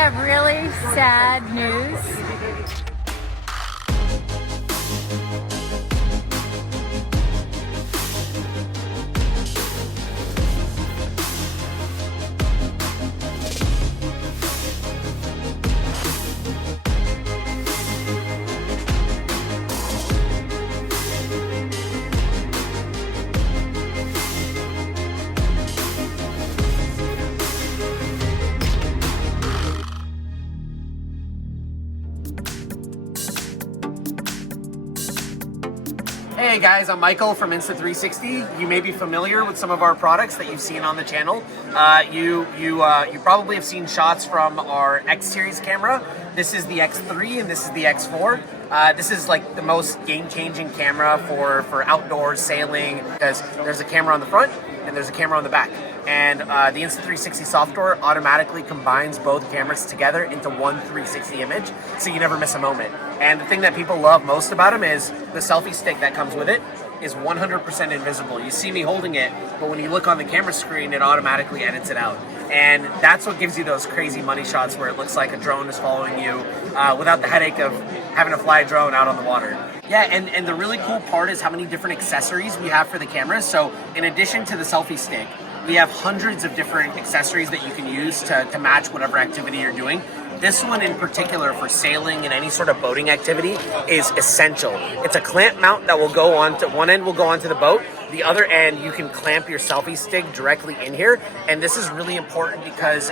have really sad news. Hey guys, I'm Michael from Insta360. You may be familiar with some of our products that you've seen on the channel. You probably have seen shots from our X series camera. This is the X3 and this is the X4. This is like the most game-changing camera for outdoors sailing, because there's a camera on the front and there's a camera on the back. And the Insta360 software automatically combines both cameras together into one 360 image, so you never miss a moment. And the thing that people love most about them is the selfie stick that comes with it is 100% invisible. You see me holding it, but when you look on the camera screen, it automatically edits it out. And that's what gives you those crazy money shots where it looks like a drone is following you without the headache of having to fly a drone out on the water. Yeah, and the really cool part is how many different accessories we have for the cameras. So in addition to the selfie stick, we have hundreds of different accessories that you can use to match whatever activity you're doing. This one in particular for sailing and any sort of boating activity is essential. It's a clamp mount that will go on to, one end will go onto the boat, the other end you can clamp your selfie stick directly in here. And this is really important because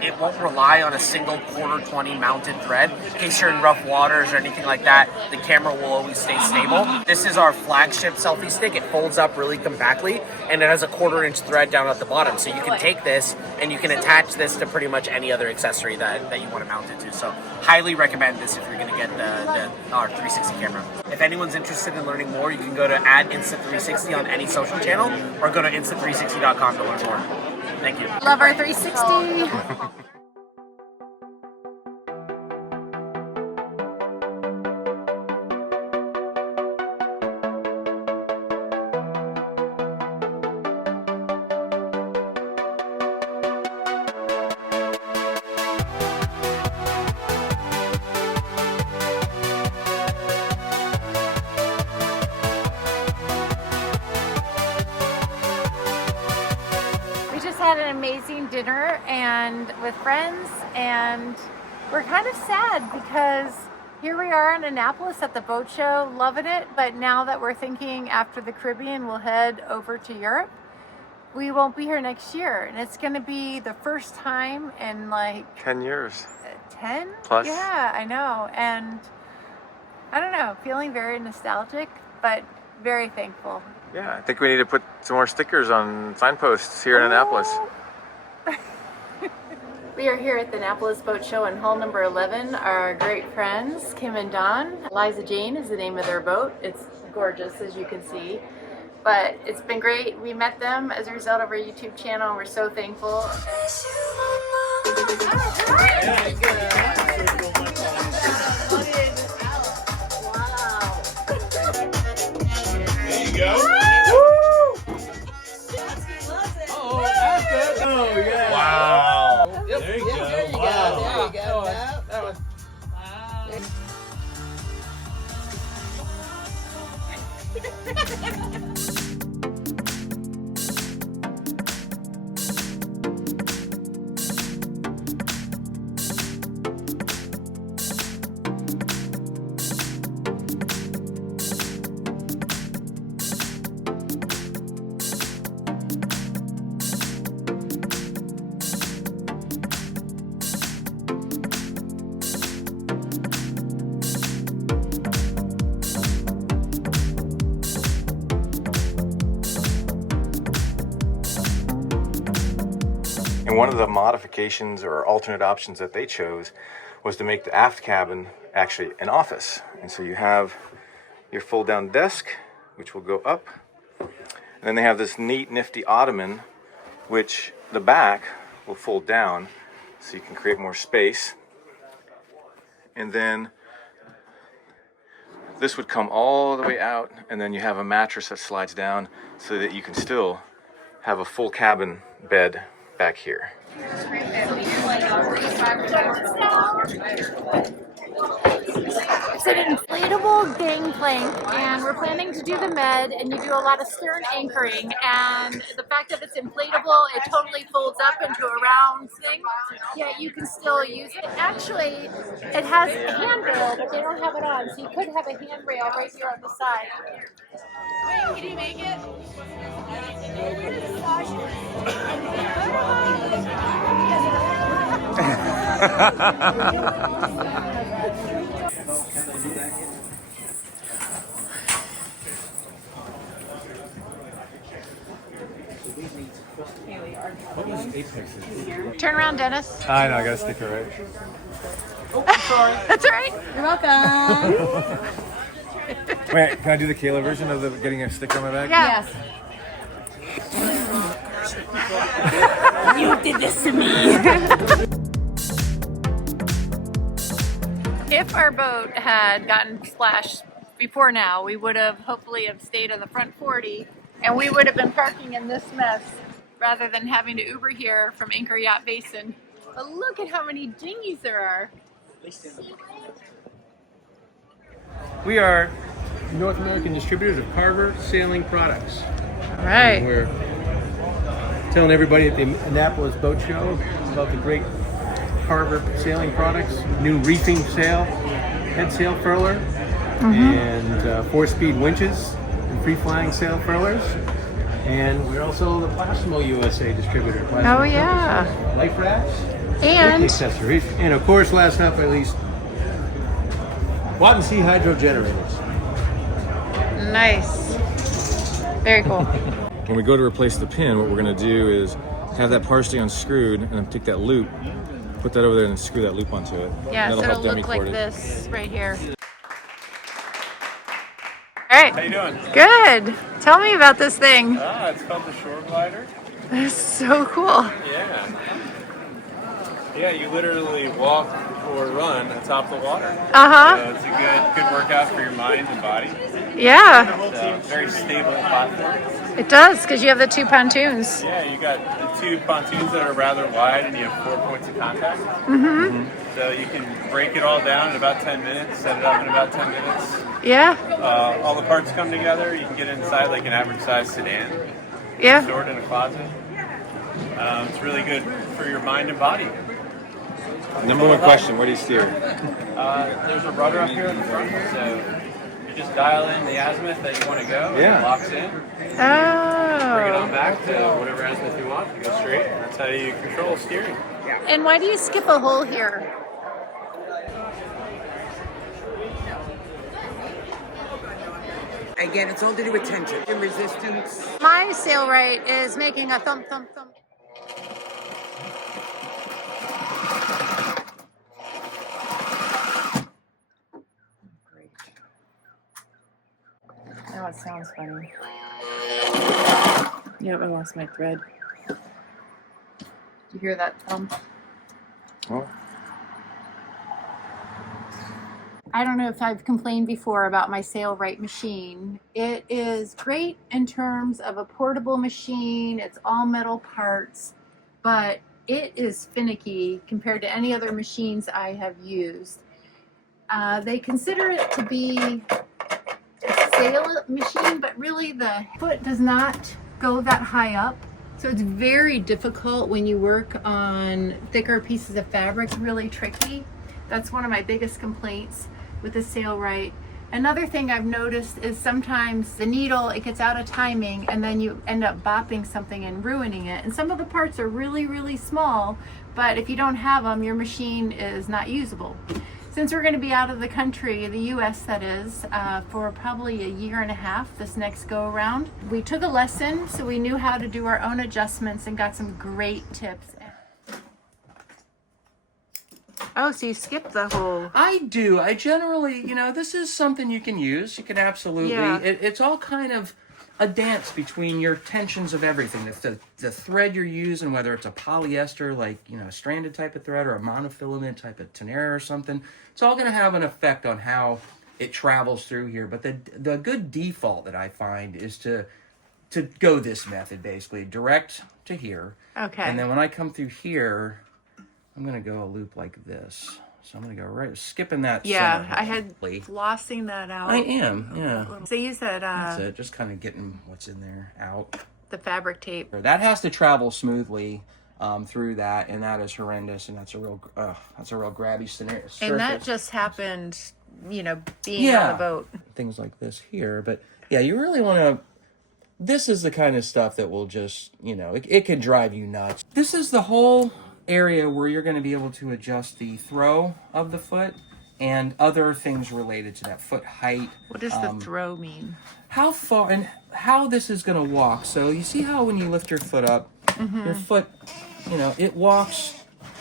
it won't rely on a single quarter 20 mounted thread. In case you're in rough waters or anything like that, the camera will always stay stable. This is our flagship selfie stick. It folds up really compactly and it has a 1/4 inch thread down at the bottom. So you can take this and you can attach this to pretty much any other accessory that you want to mount it to. So highly recommend this if you're going to get our 360 camera. If anyone's interested in learning more, you can go to @Insta360 on any social channel or go to insta360.com to learn more. Thank you. Love our 360. Had an amazing dinner and with friends, and we're kind of sad because here we are in Annapolis at the boat show, loving it, but now that we're thinking after the Caribbean we'll head over to Europe, we won't be here next year, and it's going to be the first time in like 10 years. 10 plus. Yeah, I know. And I don't know, feeling very nostalgic but very thankful. Yeah, I think we need to put some more stickers on signposts here in Annapolis. We are here at the Annapolis Boat Show in hull number 11. Our great friends, Kim and Don. Eliza Jane is the name of their boat. It's gorgeous, as you can see. But it's been great. We met them as a result of our YouTube channel, and we're so thankful. There you go. Oh, yeah. Wow. Yep. There you go. There you Wow. go. There you go. That was. And one of the modifications or alternate options that they chose was to make the aft cabin actually an office. And so you have your fold down desk, which will go up. And then they have this neat, nifty ottoman, which the back will fold down so you can create more space. And then this would come all the way out, and then you have a mattress that slides down so that you can still have a full cabin bed back here. It's an inflatable gangplank, and we're planning to do the med, and you do a lot of stern anchoring, and the fact that it's inflatable, it totally folds up into a round thing, yet you can still use it. Actually, it has a handrail, but they don't have it on, so you could have a handrail right here on the side. Wait, can you make it? What was Apex's? Turn around, Dennis. I know, I gotta stick it right. Oh, sorry. That's all right. You're welcome. Wait, can I do the Kayla version of the getting a sticker on my back? Yeah. Yes. You did this to me. If our boat had gotten splashed before now, we would have hopefully have stayed on the front 40, and we would have been parking in this mess rather than having to Uber here from Anchor Yacht Basin. But look at how many dinghies there are. We are North American distributors of Carver Sailing Products. All right. And we're telling everybody at the Annapolis Boat Show about the great Carver Sailing Products, new reefing sail, head sail furler, and 4-speed winches and free-flying sail furlers. And we're also the Plasmo USA distributor. Plasmo Oh yeah. Compass, life rafts, And accessories, and of course, last but not least, Watt & Sea hydro generators. nice. Very cool. When we go to replace the pin, what we're gonna do is have that partially unscrewed and then take that loop, put that over there and screw that loop onto it. Yeah, so That'll help it'll look dummy like cord it. this right here. All right. How you doing? Good. Tell me about this thing. It's called the Shore Glider. It's so cool. Yeah. Yeah, you literally walk or run atop the water. Uh-huh. So it's a good workout for your mind and body. Yeah, It's a very stable platform. it does, because you have the two pontoons. Yeah, you got the two pontoons that are rather wide, and you have 4 points of contact. Mm-hmm. So you can break it all down in about 10 minutes, set it up in about 10 minutes. Yeah, All the parts come together. You can get inside like an average size sedan, yeah. stored in a closet. It's really good for your mind and body. Number one question, where do you steer? There's a rudder up here in the front, so you just dial in the azimuth that you want to go, Yeah. and it locks in, bring it Oh. on back to whatever azimuth you want, you go straight, and that's how you control steering. And why do you skip a hole here? Again, it's all to do with tension and resistance. My Sailrite is making a thump, thump, thump. Now it sounds funny. Yep, I lost my thread. Did you hear that thump? Oh. I don't know if I've complained before about my Sailrite machine. It is great in terms of a portable machine. It's all metal parts, but it is finicky compared to any other machines I have used. They consider it to be a sail machine, but really the foot does not go that high up. So it's very difficult when you work on thicker pieces of fabric, really tricky. That's one of my biggest complaints with the Sailrite. Another thing I've noticed is sometimes the needle, it gets out of timing and then you end up bopping something and ruining it. And some of the parts are really, really small, but if you don't have them, your machine is not usable. Since we're going to be out of the country, the US that is, for probably a year and a half this next go around, we took a lesson, so we knew how to do our own adjustments and got some great tips. Oh, so you skipped the whole... I do. I generally, this is something you can use. You can absolutely. Yeah. It's all kind of a dance between your tensions of everything. The thread you're using, whether it's a polyester, like, a stranded type of thread or a monofilament type of tenera or something, it's all going to have an effect on how it travels through here. But the good default that I find is to go this method, basically. Direct to here. Okay. And then when I come through here... I'm gonna go a loop like this. So I'm gonna go right, skipping that. Yeah, center I had loop. flossing that out. I am, yeah. So you said That's it, just kind of getting what's in there out. the fabric tape. That has to travel smoothly through that, and that is horrendous, and that's a real grabby scenario. And that just happened, you know, being on the boat. Things like this here, but yeah, you really want to. This is the kind of stuff that will just, you know, it can drive you nuts. This is the whole area where you're going to be able to adjust the throw of the foot and other things related to that foot height. What does the throw mean? How far and how this is going to walk. So you see how when you lift your foot up, your foot, you know, it walks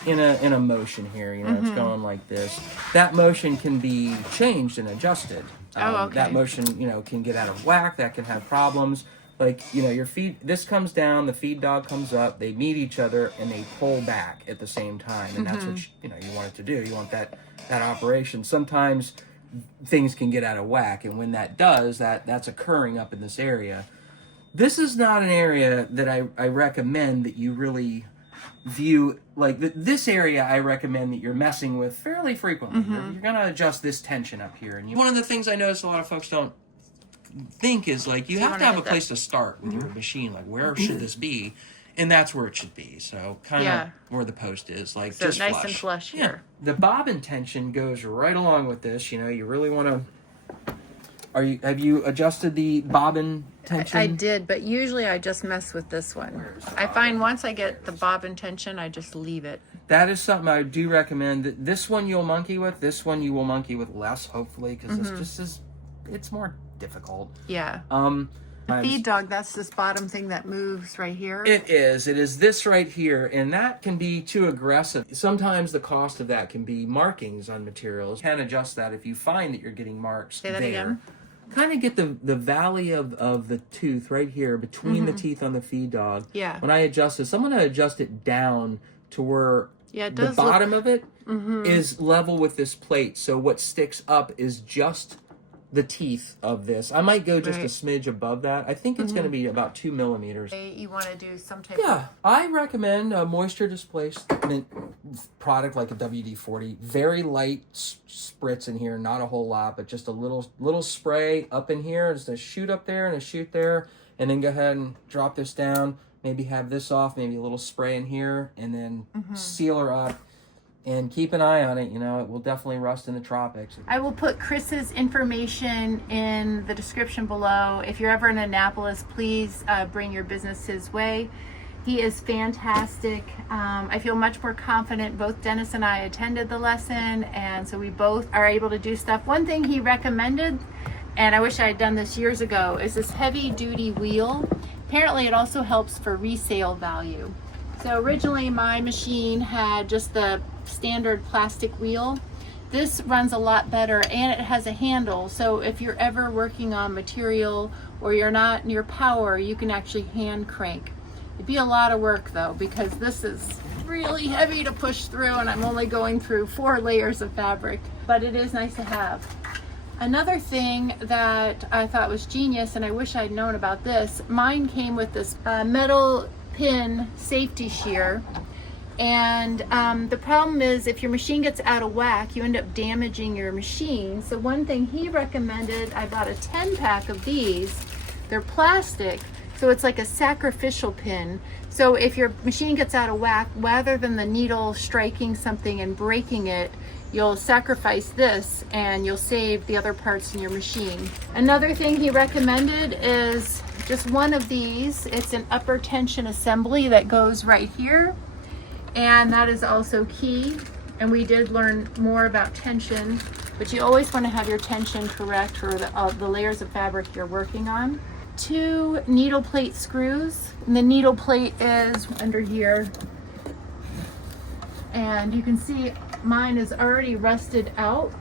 in a motion here. You know, it's going like this. That motion can be changed and adjusted. Okay. That motion, you know, can get out of whack. That can have problems. Like, you know, your feet, this comes down, the feed dog comes up, they meet each other, and they pull back at the same time. And that's what, you know, you want it to do. You want that operation. Sometimes things can get out of whack, and when that does, that's occurring up in this area. This is not an area that I recommend that you really view, like, this area I recommend that you're messing with fairly frequently. You're going to adjust this tension up here. And one of the things I notice a lot of folks don't think is, like, you have to have a place to start with your machine. Like, where should this be? And that's where it should be. So kind of where the post is, like, So just nice flush. and flush here. The bobbin tension goes right along with this. You know, you really want to. Have you adjusted the bobbin tension? I did, but usually I just mess with this one. I find once I get the bobbin tension, I just leave it. That is something I do recommend. This one you'll monkey with. This one you will monkey with less, hopefully, because this just is. It's more difficult. Yeah. The feed dog, that's this bottom thing that moves right here. It is this right here, and that can be too aggressive. Sometimes the cost of that can be markings on materials. You can adjust that if you find that you're getting marks. Say that again. Kind of get the valley of the tooth right here between the teeth on the feed dog. Yeah. When I adjust this, I'm going to adjust it down to where it the does bottom of it is level with this plate. So what sticks up is just the teeth of this. I might go just a smidge above that. I think it's going to be about 2 millimeters. You want to do some type Yeah, I recommend a moisture displacement product like a WD-40. Very light spritz in here, not a whole lot, but just a little spray up in here. Just a shoot up there and a shoot there, and then go ahead and drop this down. Maybe have this off, maybe a little spray in here, and then seal her up. And keep an eye on it. You know, it will definitely rust in the tropics. I will put Chris's information in the description below. If you're ever in Annapolis, please bring your business his way. He is fantastic. I feel much more confident. Both Dennis and I attended the lesson, and so we both are able to do stuff. One thing he recommended, and I wish I had done this years ago, is this heavy duty wheel. Apparently it also helps for resale value. So originally my machine had just the standard plastic wheel. This runs a lot better, and it has a handle, so if you're ever working on material or you're not near power, you can actually hand crank. It'd be a lot of work though, because this is really heavy to push through, and I'm only going through 4 layers of fabric, but it is nice to have. Another thing that I thought was genius, and I wish I'd known about this, mine came with this metal pin safety shear, and the problem is if your machine gets out of whack, you end up damaging your machine. So one thing he recommended, I bought a 10-pack of these. They're plastic, so it's like a sacrificial pin. So if your machine gets out of whack, rather than the needle striking something and breaking it, you'll sacrifice this and you'll save the other parts in your machine. Another thing he recommended is just one of these. It's an upper tension assembly that goes right here, and that is also key. And we did learn more about tension, but you always want to have your tension correct for the layers of fabric you're working on. 2 needle plate screws, and the needle plate is under here, and you can see mine is already rusted out,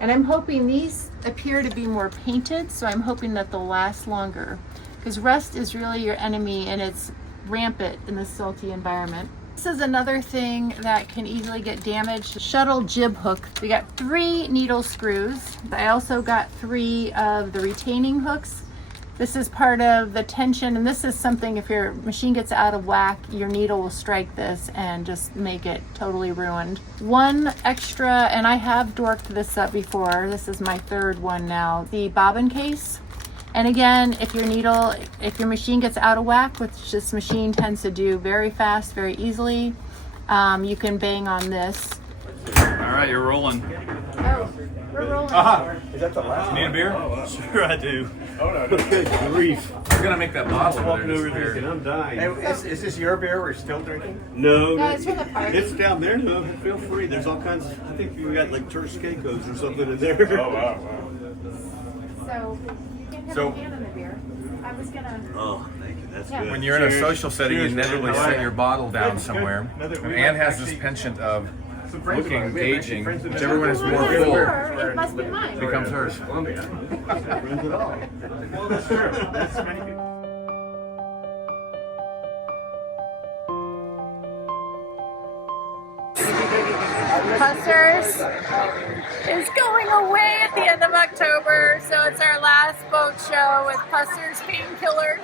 and I'm hoping these appear to be more painted, so I'm hoping that they'll last longer, because rust is really your enemy, and it's rampant in this salty environment. This is another thing that can easily get damaged. Shuttle jib hook. We got 3 needle screws. I also got 3 of the retaining hooks. This is part of the tension, and this is something, if your machine gets out of whack, your needle will strike this and just make it totally ruined. One extra, and I have dorked this up before, this is my third one now, the bobbin case. And again, if your machine gets out of whack, which this machine tends to do very fast, very easily, you can bang on this. All right, you're rolling. Oh, we're rolling. Is that the last? Need a beer? Sure, I do. Oh no, good grief. We're gonna make that bottle Walking over here and I'm dying. Is this your beer we're still drinking? No, No, it's for the party. it's down there. No, feel free. There's all kinds. I think we got like Turkish Caicos or something in there. Oh wow. So you can have So- a hand in the beer. I was gonna. Oh, thank you. That's Yeah. good. When you're in a Cheers. social setting, Cheers, you man. inevitably How are set you? your bottle down Good, somewhere. good. And Anne has this penchant of looking, gauging. friends with Whichever one is more It's full yours. It must be mine. becomes hers. Friends at all. Well, that's true. That's many people. Pussers is going away at the end of October, so it's our last boat show with Pussers Painkillers.